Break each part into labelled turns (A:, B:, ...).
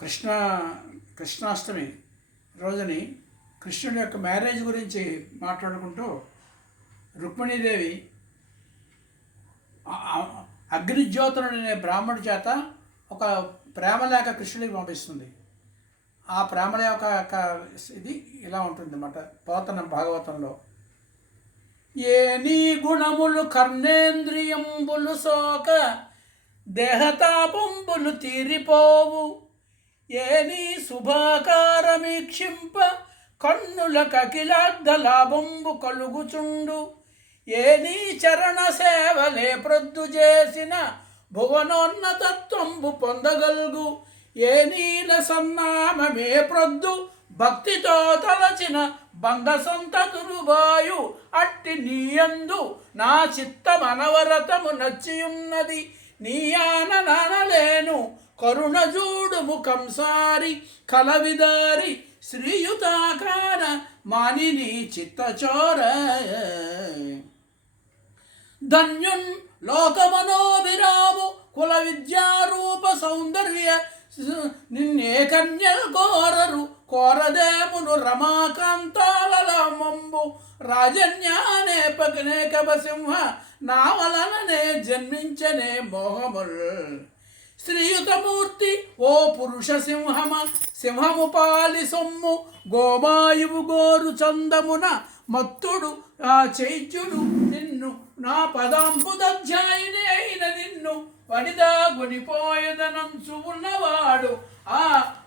A: కృష్ణ కృష్ణాష్టమి రోజుని కృష్ణుడి యొక్క మ్యారేజ్ గురించి మాట్లాడుకుంటూ రుక్మిణీదేవి ఆ- అగ్నిజ్యోతుడు అనే బ్రాహ్మణుడి చేత ఒక ప్రేమలేఖ కృష్ణుడికి పంపిస్తుంది. ఆ ప్రేమలేఖ యొక్క ఇది ఇలా ఉంటుంది అన్నమాట భాగవతంలో. ఏ నీ గుణములు కర్ణేంద్రియంబులు సోక దేహతాపంబులు తీరిపోవు. ఏ నీ శుభాకారమీక్షింప కన్నుల కకిలార్థ లాభంబు కలుగుచుండు. ఏ నీ చరణ సేవలే ప్రొద్దు చేసిన భువనోన్నతత్వంబు పొందగలుగు. ఏ నీల సన్నామమే ప్రొద్దు భక్తితో తలచిన బంధ సొంత దురుబాయు అట్టి నీయందు నా చిత్తమనవరతము నచ్చియున్నది. నీయాన నానలేను కరుణ చూడు ముఖం సారి కలవిదారి శ్రీయుతాకార మానిని చిత్తచోర ధన్యున్ లోకమనోవిరాము కుల విద్యారూప సౌందర్య నిన్నే కన్యల్ కోరరు కోరదేమును రమాకాంత రాజన్యానే పగనే కబసింహ నా వలననే జన్మించనే మోహముల్. శ్రీయుతమూర్తి ఓ పురుష సింహమ సింహము పాలి సొమ్ము గోమాయువు గోరు చందమున మత్తుడు ఆ చైత్యుడు నిన్ను. నా పదాంబుదధ్యాయుని అయిన నిన్ను వనిదా గునిపోయదనంచు ఉన్నవాడు. ఆ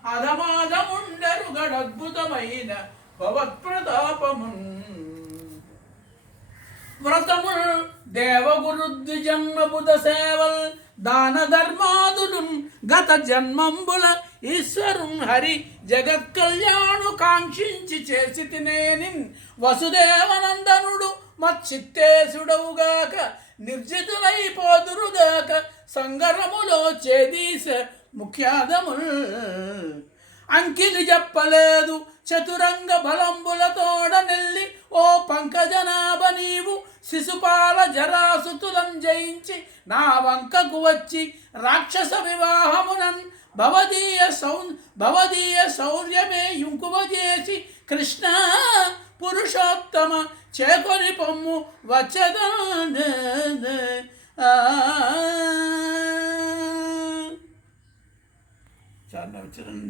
A: అధమాధముండరు గడద్భుతమైన భవత్ప్రతాపమున్. వ్రతముల్ దేవగురు ద్విజన్మ సేవల్ దాన ధర్మాదులు గత జన్మంబుల ఈశ్వరుం హరి జగత్ కళ్యాణు కాంక్షించి చేసి తినేని వసుదేవనందనుడు మచ్చిత్తేశుడవుగాక నిర్జితులైపోదురుగాక సంగరములో చేదీశ ముఖ్యాదముల్. అంకిలి చెప్పలేదు చతురంగ బలంబులతోడ నెల్లి ఓ పంకజనాభ నీవు శిశుపాల జరాసుతులం జయించి నా వంకకు వచ్చి రాక్షస వివాహమునన్ భవదీయ సౌ భవదీయ శౌర్యమే ఇంకువ చేసి కృష్ణ పురుషోత్తమ చేకొని పొమ్ము వచ్చదా చాలా వచ్చింది